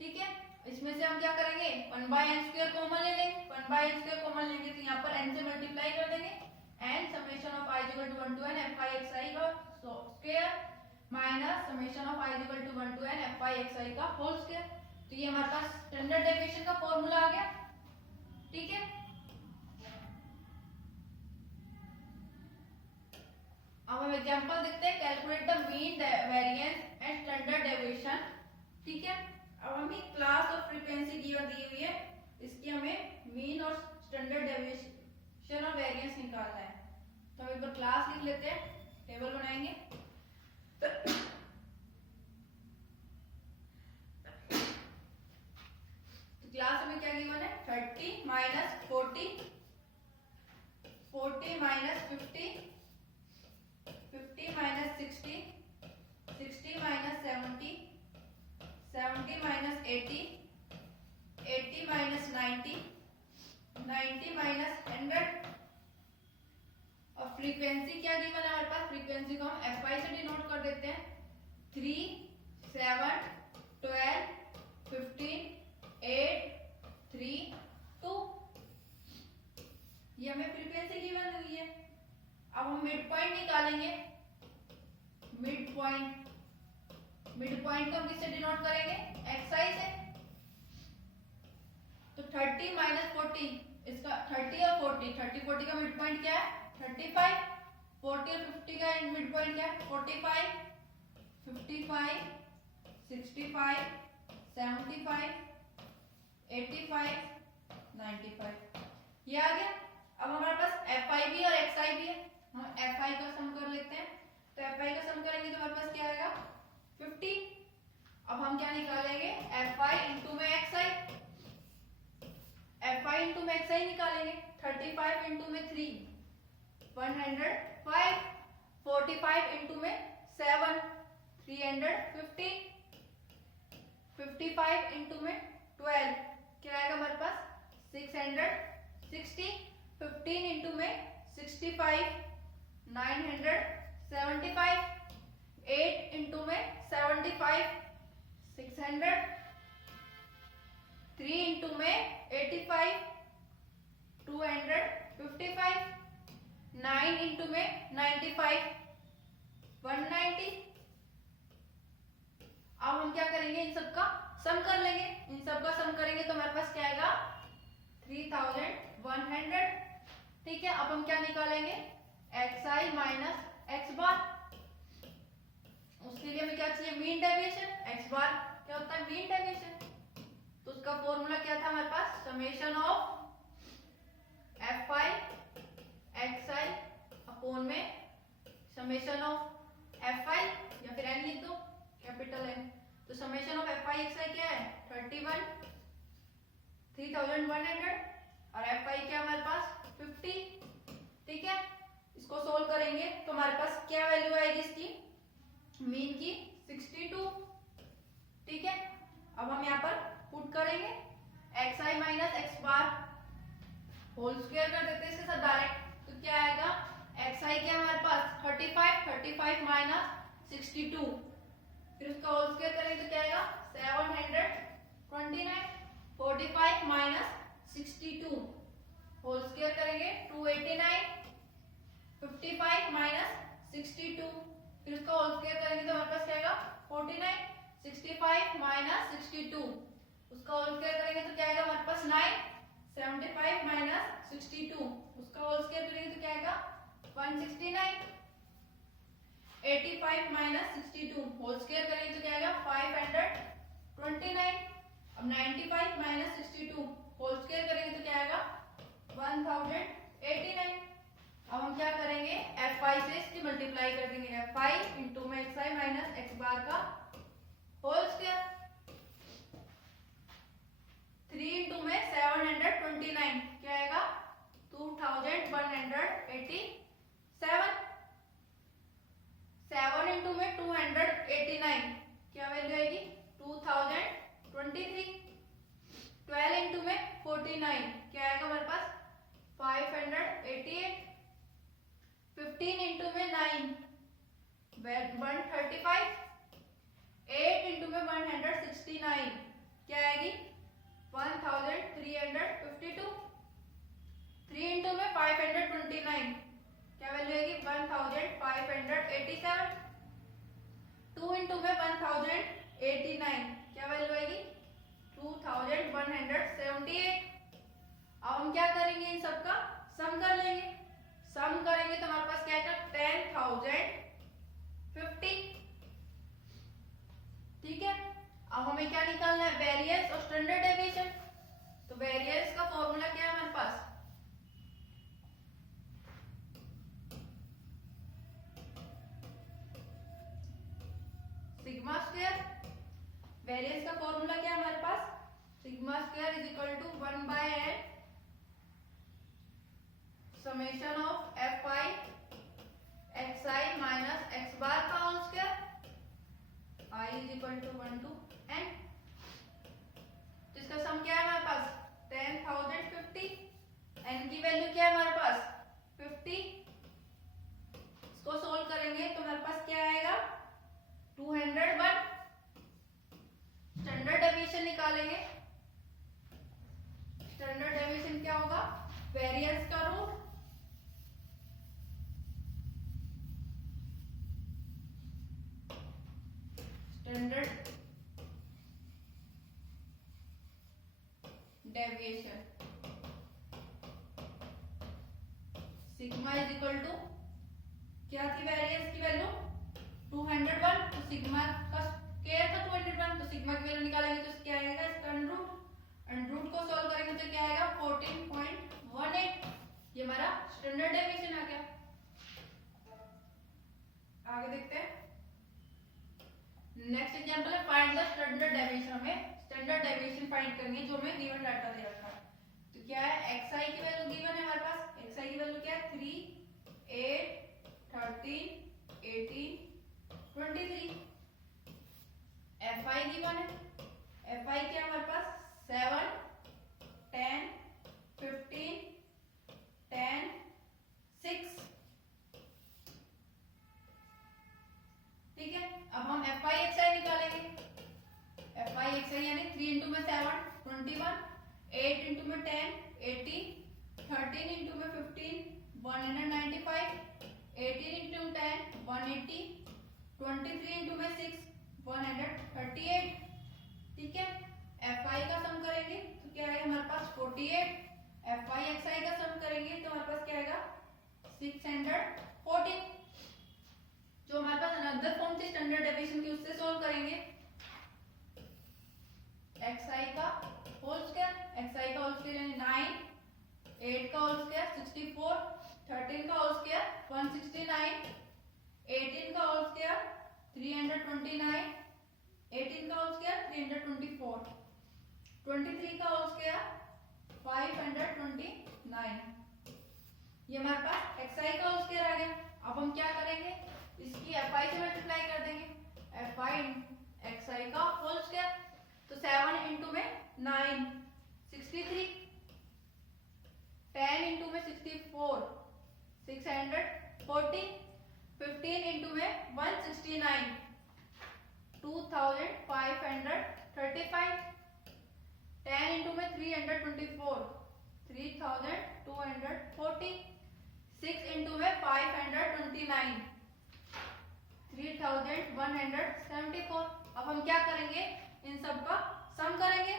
ठीक है। इसमें से हम क्या करेंगे, 1/n स्क्वायर कॉमन ले लेंगे, 1/n स्क्वायर कॉमन लेंगे तो यहाँ पर n से मल्टीप्लाई कर देंगे, n summation of i equal to 1 to n fi xi का square minus summation of i equal to 1 to n fi xi का होल स्क्वायर। तो ये हमारे पास स्टैंडर्ड डेविएशन का फॉर्मूला आ गया, ठीक है। अब हम एग्जांपल देखते हैं, calculate the mean variance and standard deviation, ठीक है। अब हमें क्लास ऑफ फ्रीक्वेंसी गिवन दी हुई है, इसकी हमें मीन और स्टैंडर्ड डेविएशन और वेरिएंस निकालना है। तो हम एक बार क्लास लिख लेते हैं, टेबल बनाएंगे। तो क्लास में क्या गिवन है, 30 minus 40, 40 minus 50, 50 minus 60, 60 minus 70, 70 minus 80, 80 minus 90, 90 minus 100। और फ्रीक्वेंसी क्या गिवन है हमारे पास, फ्रीक्वेंसी को हम fi से डिनोट कर देते हैं, 3, 7, 12, 15, 8, 3, 2, ये हमें फ्रीक्वेंसी गिवन हुई है। अब हम मिड पॉइंट निकालेंगे, मिड पॉइंट को हम किससे डिनोट करेंगे, xi से। तो 30 माइनस 40, इसका 30 और 40, 30 40 का मिड पॉइंट क्या है 35, 40 और 50 का मिड पॉइंट क्या है 45, 55, 65, 75, 85, 95, ये आ गया। अब हमारे पास fi भी और xi भी है, हम fi का सम कर लेते हैं। तो fi का सम करेंगे तो हमारे पास क्या आएगा 50। अब हम क्या निकालेंगे, fi इंटू में xi, fi इंटू में xi निकालेंगे, 35 इंटू में 3, 105, 45 इंटू में 7, 350, 55 इंटू में 12 क्या आएगा हमारे पास 660, 15 इंटू में 65, 975, 8 इंटू में 75, 600, 3 इंटू में 85, 255, 9 इंटू में 95, 190। अब हम क्या करेंगे, इन सब का सम कर लेंगे। इन सब का सम करेंगे तो हमारे पास क्या आएगा 3100। ठीक है, अब हम क्या निकालेंगे xi माइनस एक्स बार। उसके लिए हमें क्या चाहिए, मीन डेविएशन। एक्स बार क्या होता है, मीन डेविएशन। तो उसका फॉर्मूला क्या था हमारे पास, summation of fi xi upon में समेशन ऑफ fi या फिर n लिख दो, कैपिटल N। तो समेशन ऑफ fi xi क्या है 31 3100 और fi क्या हमारे पास 50। ठीक है, इसको सोल्व करेंगे तो हमारे पास क्या वैल्यू आएगी इसकी, मीन की 62। ठीक है, अब हम यहाँ पर पुट करेंगे xi minus x bar whole square कर देते हैं इसके साथ डायरेक्ट। तो क्या आएगा xi क्या हमारे पास 35 माइनस 62, फिर उसका होल स्क्वायर करेंगे तो क्या आएगा 729, 45 माइनस 62 होल स्क्वायर करेंगे 289, 55 माइनस 62, फिर उसका होल स्क्वायर करेंगे तो हमारे पास क्या आएगा 49, 65 माइनस 62 उसका होल स्क्वायर करेंगे तो क्या आएगा हमारे पास 9, 75 माइनस 62 उसका होल स्क्वायर करेंगे तो क्या आएगा 169, 85 माइनस 62 होल स्क्वायर करेंगे तो क्या आएगा 529। अब 95 माइनस 62 होल स्क्वायर करेंगे तो क्या आएगा 1089। अब हम क्या करेंगे fi से इसकी मल्टीप्लाई कर देंगे, fi इंटू में xi माइनस एक्स बार का होल स्क्वायर। 3 इंटू में 729 क्या आएगा 2187। 7 इंटू में 289 क्या वैल्यू आएगी 2023। 12 इंटू में 49 क्या आएगा हमारे पास 588। 15 इंटू में 9 135। 8 इंटू में 169 क्या आएगी 1352। 3 इंटू में 529 क्या वैल्यू आएगी 1587। 2 इंटू में 1089 क्या वैल्यू आएगी 2178। अब हम क्या करेंगे इन सब का सम कर लेंगे। सम करेंगे तो हमारे पास क्या आएगा 10,050। ठीक है, अब हमें क्या निकालना है वेरिएंस और स्टैंडर्ड डेविएशन। तो वेरिएंस का फॉर्मूला क्या है हमारे पास सिग्मा स्क्वायर। वेरिएंस का फॉर्मूला क्या है हमारे पास sigma square is equal to 1/n summation of fi xi minus x bar का whole square I is equal to 1 to n। तो इसका सम क्या है हमारे पास 10,050। n की वैल्यू क्या है हमारे पास 50। इसको सोल्व करेंगे तो हमारे पास क्या आएगा 201। स्टैंडर्ड डेविएशन निकालेंगे। स्टैंडर्ड डेविएशन क्या होगा वेरिएंस का root standard deviation sigma is equal to क्या थी वेरिएंस की वैल्यू 201। तो सिग्मा का स्क्वायर था 201 तो सिग्मा की वैल्यू निकालेंगे तो क्या आएगा इसका अंडर रूट को सॉल्व करेंगे तो क्या आएगा 14.18। ये हमारा स्टैंडर्ड डेविएशन आ गया। आगे देखते हैं नेक्स्ट एग्जांपल है फाइंड द स्टैंडर्ड डेविएशन। हमें स्टैंडर्ड डेविएशन फाइंड करनी है जो हमें गिवन डाटा दे रखा है। तो क्या है xi की वैल्यू गिवन है हमारे पास। xi की वैल्यू क्या है 8, 13, 18, 23। FI गिवन है। FI क्या हमारे पास 7, 10, 15, 10, 6। ठीक है, अब हम FI XI निकालेंगे। FI XI यानी 3 इंटू में 7 21, 8 इंटू में 10 80, 13 इंटू में 15 195, 18 इंटू 10 180, 23 इंटू में 6 138। ठीक है, FI का सम करेंगे तो क्या आएगा हमारे पास 48। FI XI का सम करेंगे तो हमारे पास क्या आएगा 614। जो हमारे पास अनदर फॉर्म थी स्टैंडर्ड डेविएशन की, उससे सोल्व करेंगे। XI का होल स्क्वायर, XI का होल स्क्वायर यानी 9, 8 का होल स्क्वायर 64, 13 का होल स्क्वायर 169, 18 का होल स्क्वायर 329, 18 का होल स्क्वायर 324, 23 का होल स्क्वायर 529। ये हमारे पास XI का होल स्क्वायर आ गया। अब हम क्या करेंगे, इसकी FI से मल्टीप्लाई कर देंगे। FI XI का होल स्क्वायर तो 7 इंटू में 9 63, 10 इंटू में 64 640, 15 इंटू में 169 2535, 10 इंटू में 324 3240, 6 इंटू में 529 3174। अब हम क्या करेंगे, इन सब का सम करेंगे।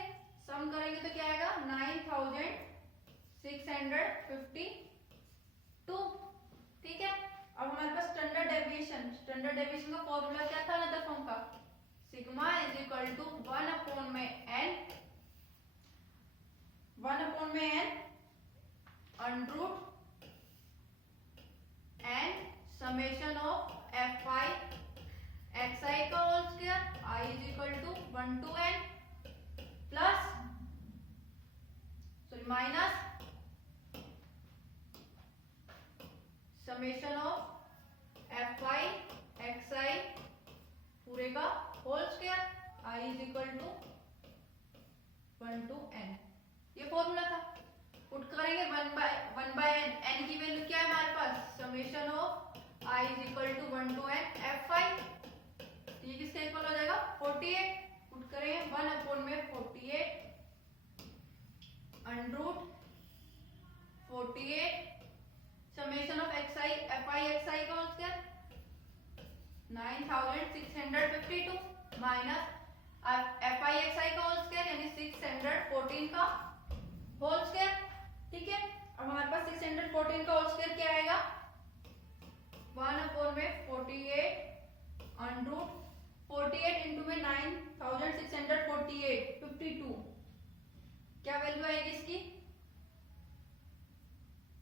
सम करेंगे तो क्या आएगा 9652। ठीक है, अब हमारे पास स्टैंडर्ड डेविएशन का फॉर्मूला क्या था अनदर फॉर्म का, sigma is equal to 1/n under n summation of FI XI का whole square I is equal to 1 to n plus minus summation of FI XI पूरे का whole square I is equal to 1 to n। ये फॉर्मूला था। पुट करेंगे 1 by n की वैल्यू क्या है हमारे पास, summation of I is equal to 1 to n FI। ये किसके इक्वल हो जाएगा 48। पुट करेंगे 1/48 under 48 summation of FI XI का whole square 9652 minus FI XI का होल स्क्वायर यानी 614 का होल स्क्वायर। ठीक है, अब हमारे पास 614 का होल स्क्वायर क्या आएगा 1/48 अंडर 48 इंटू में 9648 52। क्या वैल्यू आएगी इसकी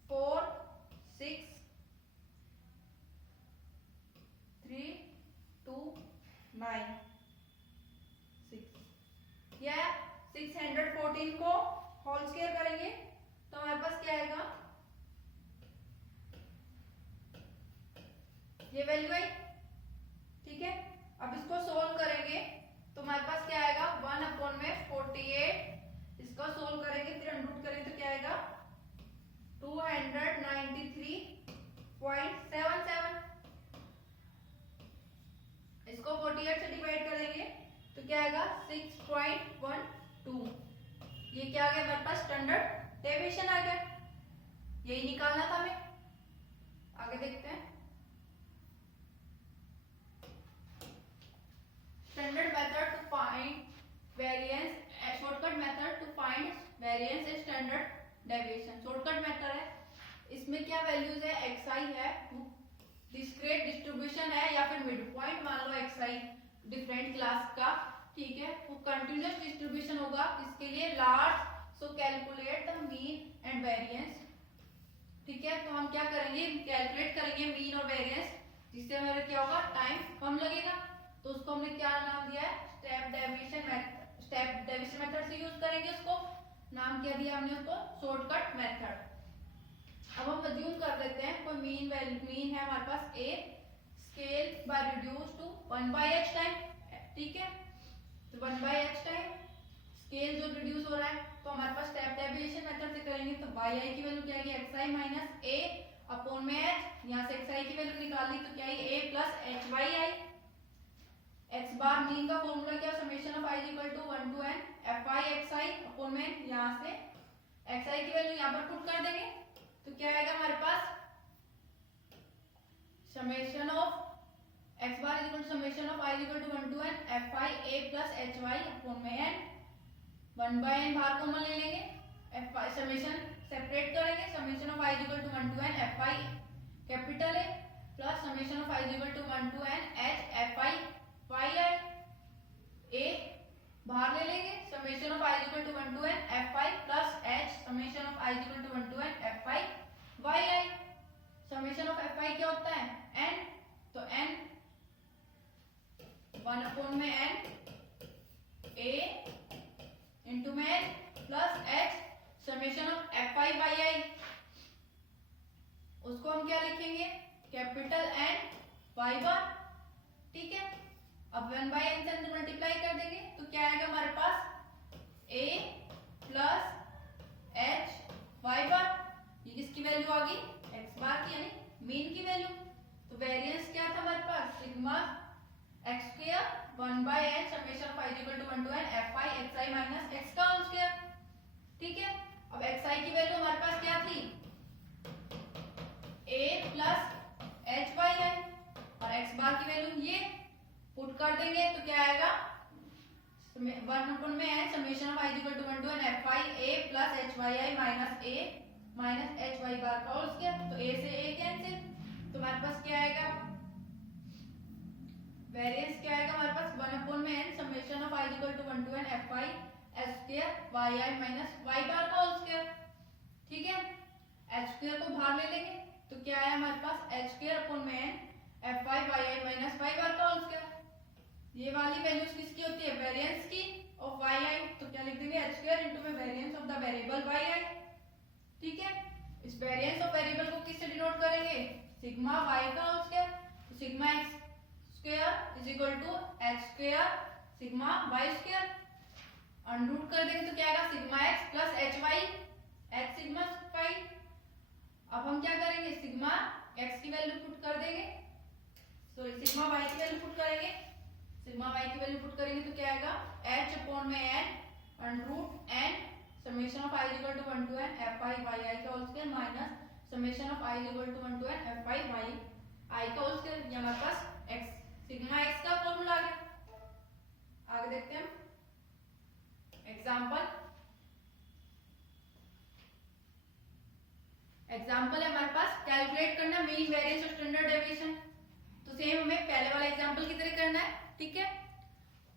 46329 या 614 को होल स्क्वायर करेंगे तो हमारे पास क्या आएगा, ये वैल्यू आई। ठीक है, अब इसको सोल्व करेंगे तो हमारे पास क्या आएगा 1/48, इसको सोल्व करेंगे फिर रूट करेंगे तो क्या आएगा 293.77। इसको 48 से डिवाइड करेंगे तो क्या आएगा 6.12। ये क्या आ गया हमारे पास स्टैंडर्ड डेविएशन आ गया। यही निकालना था हमें। आगे देखते हैं, standard method to find variance, shortcut method to find variance in standard deviation. Shortcut method है, इसमें क्या वैल्यूज है, XI है, डिस्क्रीट डिस्ट्रीब्यूशन है या फिर मिड पॉइंट मान लो XI डिफरेंट क्लास का। ठीक है, वो कंटिन्यूअस डिस्ट्रीब्यूशन होगा, इसके लिए large, so calculate the mean and variance. ठीक है, तो हम क्या करेंगे, कैलकुलेट करेंगे मीन और वेरिएंस, जिससे हमारा क्या होगा टाइम कम लगेगा। तो उसको हमने क्या नाम दिया है, स्टेप डेविएशन मेथड से यूज करेंगे। उसको नाम क्या दिया हमने, उसको शॉर्टकट मेथड। अब हम अज्यूम कर लेते हैं कोई मीन है हमारे पास A, scale by reduce to 1/h time, ठीक है। तो 1/h टाइम स्केल जो रिड्यूस हो रहा है, तो हमारे पास डेविएशन मेथड से करेंगे तो yi की वैल्यू क्या आएगी xi माइनस a अपॉन में h, यहाँ से xi की वैल्यू निकालनी तो क्या आएगी a plus hy। x bar mean का फॉर्मूला क्या, summation of i equal to 1 to n fi xi upon में, यहाँ से xi की वैल्यू यहाँ पर पुट कर देंगे तो क्या आएगा हमारे पास summation of x bar equal to summation of i equal to 1 to n fi a plus hy upon में n, 1/n बाहर कॉमन ले लेंगे, fi समेशन सेपरेट करेंगे, summation of i equal to 1 to n fi capital A plus summation of i equal to 1 to n h fi yi, a बाहर ले लेंगे, summation of i equal to 1 to n fi plus h summation of i equal to 1 to n fi yi। Summation of fi क्या होता है n, तो n 1 अपॉन में n a इंटू में n plus h summation of fi yi, उसको हम क्या लिखेंगे कैपिटल N y बार, ठीक है। अब 1/n से हम मल्टीप्लाई कर देंगे तो क्या आएगा हमारे पास a प्लस h y बार, ये किसकी वैल्यू आ गई x बार की, यानी मीन की वैल्यू। तो वेरिएंस क्या था हमारे पास sigma x square 1/n summation of i equal to 1 to n fi xi minus x का होल स्क्वायर, ठीक है। अब xi की वैल्यू हमारे पास क्या थी a प्लस hy और x बार की वैल्यू ये पुट कर देंगे तो क्या आएगा 1 अपॉन में n summation of i equal to 1 to n fi a plus hy minus a minus hy bar का होल स्क्वायर, तो a से a कैंसिल, तो हमारे पास क्या आएगा वेरिएंस क्या आएगा हमारे पास 1 अपॉन में n summation of i equal to 1 to n fi h square yi minus y bar का होल स्क्वायर, ठीक है। h स्क्वायर को बाहर ले लेंगे तो क्या आया हमारे पास h स्क्वायर अपॉन में n fi yi minus y bar का होल स्क्वायर। ये वाली वैल्यूज किसकी होती है वेरिएंस की ऑफ yi, तो क्या लिख देंगे h स्क्वायर इनटू में variance of the variable yi, ठीक है। इस वेरिएंस ऑफ वेरिएबल को किससे डिनोट करेंगे सिग्मा y का होल स्क्वायर, तो sigma x square is equal to h square sigma y square, under root कर देंगे तो क्या आएगा sigma x plus hy h sigma y। अब हम क्या करेंगे सिग्मा x की वैल्यू पुट कर देंगे, सॉरी सिग्मा y की वैल्यू पुट करेंगे, सिग्मा y की वैल्यू पुट करेंगे तो क्या आएगा h अपॉन में n under root n summation of i equal to 1 to n fi yi का whole square minus summation of i equal to 1 to n fi yi का होल स्क्वायर। ये हमारे पास x सिग्मा x का फॉर्मूला आ गया। आगे देखते हैं एग्जाम्पल है हमारे पास कैलकुलेट करना मीन वेरिएंस और स्टैंडर्ड डेविएशन, तो सेम हमें पहले वाला एग्जाम्पल की तरह करना है, ठीक है।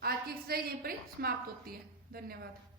आज की एक्सरसाइज यहीं पर ही समाप्त होती है। धन्यवाद।